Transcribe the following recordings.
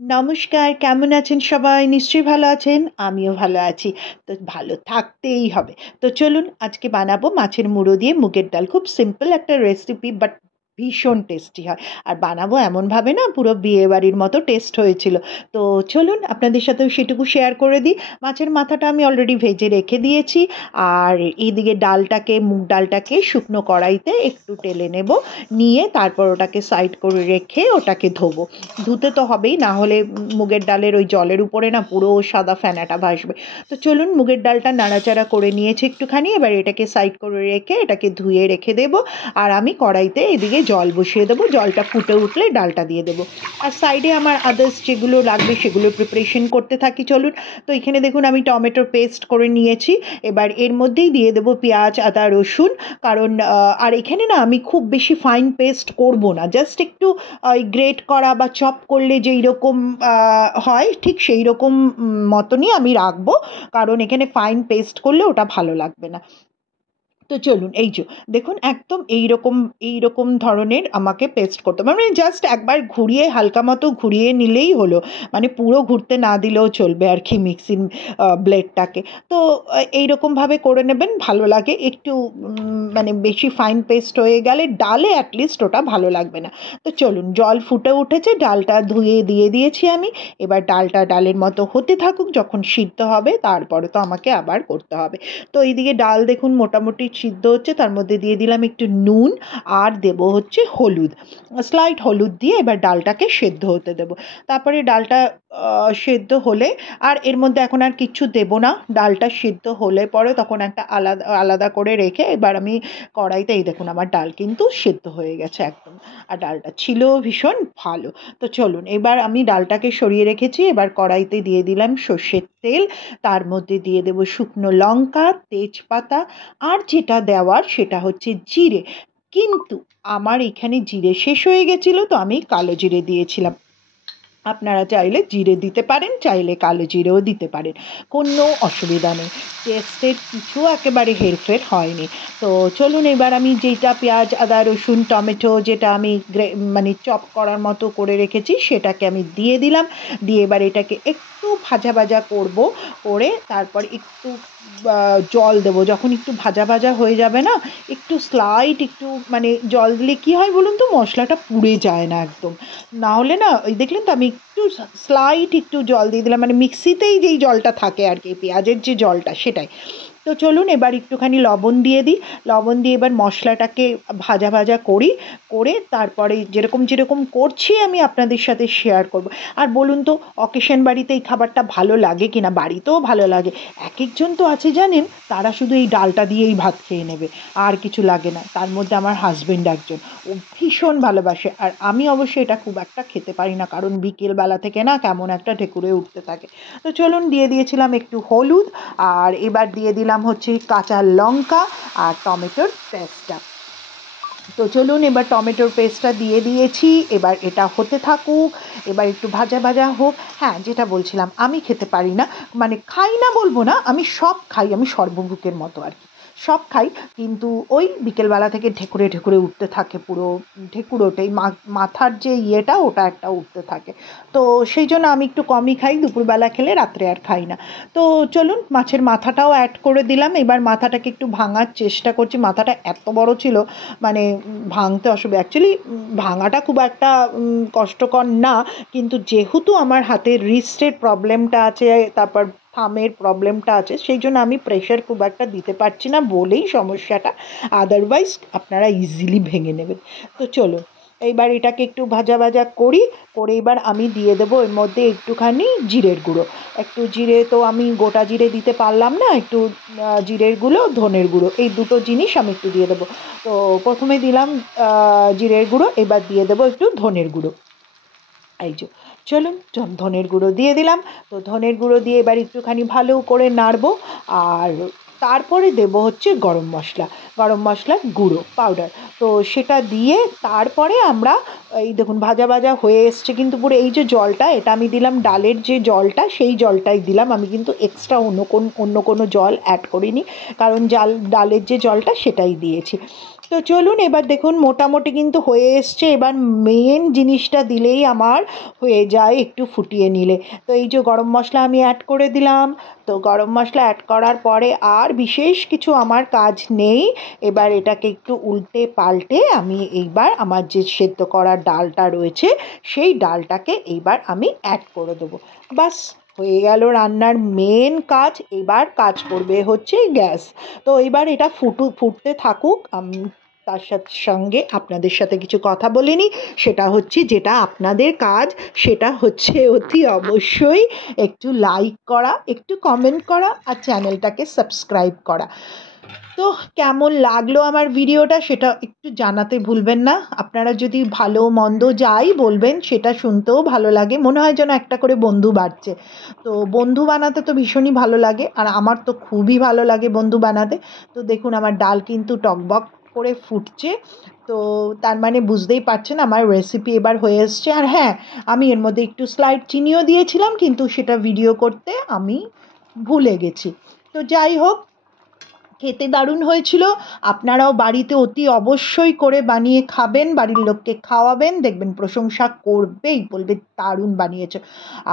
নমস্কার, কেমন আছেন সবাই? নিশ্চয়ই ভালো আছেন। আমিও ভালো আছি। তো ভালো থাকতেই হবে। তো চলুন আজকে বানাবো মাছের মুড়ো দিয়ে মুগের ডাল। খুব সিম্পল একটা রেসিপি বাট ভীষণ টেস্টি হয়। আর বানাবো এমনভাবে না পুরো বিয়েবাড়ির মতো টেস্ট হয়েছিল। তো চলুন আপনাদের সাথেও সেটুকু শেয়ার করে দিই। মাছের মাথাটা আমি অলরেডি ভেজে রেখে দিয়েছি। আর এইদিকে ডালটাকে মুগ ডালটাকে শুকনো কড়াইতে একটু টেলে নেব। নিয়ে তারপর ওটাকে সাইড করে রেখে ওটাকে ধোবো। ধুতে তো হবেই, না হলে মুগের ডালের ওই জলের উপরে না পুরো সাদা ফেনাটা ভাসবে। তো চলুন মুগের ডালটা নাড়াচাড়া করে নিয়েছি একটুখানি, এবার এটাকে সাইড করে রেখে এটাকে ধুয়ে রেখে দেব। আর আমি কড়াইতে এদিকে জল বসিয়ে দেবো, জলটা ফুটে উঠলে ডালটা দিয়ে দেবো। আর সাইডে আমার আদার্স যেগুলো লাগবে সেগুলো প্রিপারেশন করতে থাকি চলুন। তো এখানে দেখুন আমি টমেটোর পেস্ট করে নিয়েছি। এবার এর মধ্যেই দিয়ে দেবো পেঁয়াজ আদা রসুন। কারণ আর এখানে না আমি খুব বেশি ফাইন পেস্ট করব না, জাস্ট একটু ওই গ্রেট করা বা চপ করলে যেই রকম হয় ঠিক সেই রকম মতনই আমি রাখবো। কারণ এখানে ফাইন পেস্ট করলে ওটা ভালো লাগবে না। তো চলুন এই যে দেখুন একদম এইরকম ধরনের আমাকে পেস্ট করতে হবে, মানে জাস্ট একবার ঘুরিয়ে হালকা মতো ঘুরিয়ে নিলেই হলো। মানে পুরো ঘুরতে না দিলেও চলবে আর কি মিক্সিং ব্লেডটাকে। তো এইরকমভাবে করে নেবেন, ভালো লাগে একটু। মানে বেশি ফাইন পেস্ট হয়ে গেলে ডালে অ্যাটলিস্ট ওটা ভালো লাগবে না। তো চলুন জল ফুটে উঠেছে, ডালটা ধুয়ে দিয়ে দিয়েছি আমি। এবার ডালটা ডালের মতো হতে থাকুক, যখন সিদ্ধ হবে তারপরে তো আমাকে আবার করতে হবে। তো এইদিকে ডাল দেখুন মোটামুটি সিদ্ধ হচ্ছে, তার মধ্যে দিয়ে দিলাম একটু নুন। আর দেব হচ্ছে হলুদ, স্লাইট হলুদ দিয়ে এবার ডালটাকে সেদ্ধ হতে দেব। তারপরে ডালটা সেদ্ধ হলে, আর এর মধ্যে এখন আর কিচ্ছু দেব না। ডালটা সিদ্ধ হলে পরে তখন একটা আলাদা আলাদা করে রেখে এবার আমি কড়াইতে, এই দেখুন আমার ডাল কিন্তু সেদ্ধ হয়ে গেছে একদম। আর ডালটা ছিল ভীষণ ভালো। তো চলুন এবার আমি ডালটাকে সরিয়ে রেখেছি, এবার কড়াইতে দিয়ে দিলাম সর্ষের তেল। তার মধ্যে দিয়ে দেব শুকনো লঙ্কা, তেজপাতা। আর যেটা দেওয়ার সেটা হচ্ছে জিরে। কিন্তু আমার এখানে জিরে শেষ হয়ে গেছিলো, তো আমি কালো জিরে দিয়েছিলাম। আপনারা চাইলে জিরে দিতে পারেন, চাইলে কালো জিরেও দিতে পারেন, কোনো অসুবিধা নেই। টেস্টের কিছু একেবারে হেরফের হয়নি। তো চলুন এবার আমি যেটা পেঁয়াজ আদা রসুন টমেটো যেটা আমি মানে চপ করার মতো করে রেখেছি সেটাকে আমি দিয়ে দিলাম। দিয়ে এবার এটাকে একটু ভাজা ভাজা করব, করে তারপর একটু জল দেবো। যখন একটু ভাজা ভাজা হয়ে যাবে না, একটু স্লাইট একটু মানে জল দিলে কি হয় বলুন তো, মশলাটা পুড়ে যায় না একদম। না হলে না ওই দেখলেন তো আমি একটু স্লাইট একটু জল দিয়ে দিলাম, মানে মিক্সিতেই যেই জলটা থাকে আর কি, পেঁয়াজের যে জলটা সেটাই। তো চলুন এবার একটুখানি লবণ দিয়ে দিই। লবণ দিয়ে এবার মশলাটাকে ভাজা ভাজা করি, করে তারপরে যেরকম যেরকম করছি আমি আপনাদের সাথে শেয়ার করব। আর বলুন তো অকেশন বাড়িতে এই খাবারটা ভালো লাগে কিনা? বাড়িতেও ভালো লাগে। এক একজন তো আছে জানেন, তারা শুধু এই ডালটা দিয়েই ভাত খেয়ে নেবে, আর কিছু লাগে না। তার মধ্যে আমার হাজবেন্ড একজন, ও ভীষণ ভালোবাসে। আর আমি অবশ্যই এটা খুব একটা খেতে পারি না, কারণ বিকেলবেলা থেকে না কেমন একটা ঢেকুরে উঠতে থাকে। তো চলুন দিয়ে দিয়েছিলাম একটু হলুদ। আর এবার দিয়ে দিলাম হচ্ছে কাঁচা লঙ্কা আর টমেটোর পেস্টটা। তো চলুন এবার টমেটোর পেস্টটা দিয়ে দিয়েছি, এবার এটা হতে থাকুক। এবার একটু ভাজা ভাজা হোক। হ্যাঁ, যেটা বলছিলাম আমি খেতে পারি না, মানে খাই না বলবো না, আমি সব খাই, আমি সর্বভুকের মতো আর কি, সব খাই। কিন্তু ওই বিকেলবেলা থেকে ঢেকুরে ঢেকুরে উঠতে থাকে, পুরো ঢেকুরোটাই মাথার যে ইয়েটা ওটা একটা উঠতে থাকে। তো সেই জন্য আমি একটু কমই খাই, দুপুরবেলা খেলে রাত্রে আর খাই না। তো চলুন মাছের মাথাটাও অ্যাড করে দিলাম। এবার মাথাটাকে একটু ভাঙার চেষ্টা করছি, মাথাটা এত বড় ছিল মানে ভাঙতে অসুবিধা। অ্যাকচুয়ালি ভাঙাটা খুব একটা কষ্টকর না, কিন্তু যেহেতু আমার হাতের রিস্টের প্রবলেমটা আছে, তারপর থামের প্রবলেমটা আছে, সেই জন্য আমি প্রেশার খুব একটা দিতে পারছি না বলেই সমস্যাটা। আদারওয়াইজ আপনারা ইজিলি ভেঙে নেবেন। তো চলুন এইবার এটাকে একটু ভাজা ভাজা করি, করে এবার আমি দিয়ে দেবো এর মধ্যে একটুখানি জিরের গুঁড়ো। একটু জিরে তো আমি গোটা জিরে দিতে পারলাম না, একটু জিরের গুঁড়ো ধনের গুঁড়ো এই দুটো জিনিস আমি একটু দিয়ে দেবো। তো প্রথমে দিলাম জিরের গুঁড়ো, এবার দিয়ে দেবো একটু ধনের গুঁড়ো। এই যে চলুন ধনের গুঁড়ো দিয়ে দিলাম। তো ধনের গুঁড়ো দিয়ে এবার একটুখানি ভালো করে নাড়বো। আর তারপরে দেব হচ্ছে গরম মশলার গুঁড়ো পাউডার। তো সেটা দিয়ে তারপরে আমরা এই দেখুন ভাজা ভাজা হয়ে এসছে কিন্তু পুরো, এই যে জলটা এটা আমি দিলাম ডালের যে জলটা সেই জলটাই দিলাম আমি, কিন্তু এক্সট্রা অন্য কোনো জল অ্যাড করিনি, কারণ ডালের যে জলটা সেটাই দিয়েছি। তো চলুন এবার দেখুন মোটামুটি কিন্তু হয়ে এসছে। এবার মেন জিনিসটা দিলেই আমার হয়ে যায় একটু ফুটিয়ে নিলে। তো এই যে গরম মশলা আমি অ্যাড করে দিলাম। তো গরম মশলা অ্যাড করার পরে আর বিশেষ কিছু আমার কাজ নেই। এবার এটাকে একটু উল্টে পাল্টে আমি এইবার আমার যে সেদ্ধ করা ডালটা রয়েছে সেই ডালটাকে এইবার আমি অ্যাড করে দেবো। বাস হয়ে গেল রান্নার মেন কাজ। এবার কাজ করবে হচ্ছে গ্যাস। তো এবার এটা ফুটতে থাকুক। তার সঙ্গে আপনাদের সাথে কিছু কথা বলে নিই। সেটা হচ্ছে যেটা আপনাদের কাজ সেটা হচ্ছে অতি অবশ্যই একটু লাইক করা, একটু কমেন্ট করা আর চ্যানেলটাকে সাবস্ক্রাইব করা। তো কেমন লাগলো আমার ভিডিওটা সেটা একটু জানাতে ভুলবেন না। আপনারা যদি ভালো মন্দ যাই বলবেন সেটা শুনতেও ভালো লাগে, মনে হয় যেন একটা করে বন্ধু বাড়ছে। তো বন্ধু বানাতে তো ভীষণই ভালো লাগে, আর আমার তো খুবই ভালো লাগে বন্ধু বানাতে। তো দেখুন আমার ডাল কিন্তু টকবক করে ফুটছে। তো তার মানে বুঝতেই পারছেন আমার রেসিপি এবার হয়ে এসছে। আর হ্যাঁ, আমি এর মধ্যে একটু স্লাইড চিনিও দিয়েছিলাম, কিন্তু সেটা ভিডিও করতে আমি ভুলে গেছি। তো যাই হোক, খেতে দারুণ হয়েছিল। আপনারাও বাড়িতে অতি অবশ্যই করে বানিয়ে খাবেন, বাড়ির লোককে খাওয়াবেন, দেখবেন প্রশংসা করবেই, বলবে দারুণ বানিয়েছো।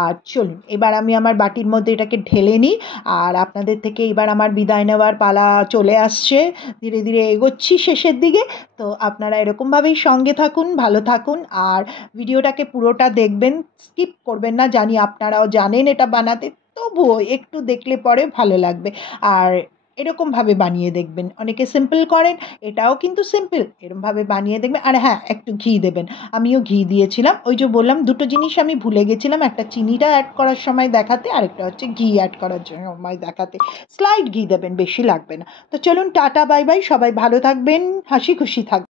আর চলুন এবার আমি আমার বাটির মধ্যে এটাকে ঢেলে নিই। আর আপনাদের থেকে এবার আমার বিদায় নেওয়ার পালা চলে আসছে, ধীরে ধীরে এগোচ্ছি শেষের দিকে। তো আপনারা এরকমভাবেই সঙ্গে থাকুন, ভালো থাকুন, আর ভিডিওটাকে পুরোটা দেখবেন, স্কিপ করবেন না। জানি আপনারাও জানেন এটা বানাতে, তবুও একটু দেখলে পরে ভালো লাগবে। আর এরকমভাবে বানিয়ে দেখবেন। অনেকে সিম্পল করেন, এটাও কিন্তু সিম্পল। এরকমভাবে বানিয়ে দেখবেন। আর হ্যাঁ, একটু ঘি দেবেন। আমিও ঘি দিয়েছিলাম। ওই যে বললাম দুটো জিনিস আমি ভুলে গেছিলাম, একটা চিনিটা অ্যাড করার সময় দেখাতে, আরেকটা হচ্ছে ঘি অ্যাড করার সময় দেখাতে। স্লাইড ঘি দেবেন, বেশি লাগবে না। তো চলুন টাটা, বাই বাই, সবাই ভালো থাকবেন, হাসি খুশি থাকবেন।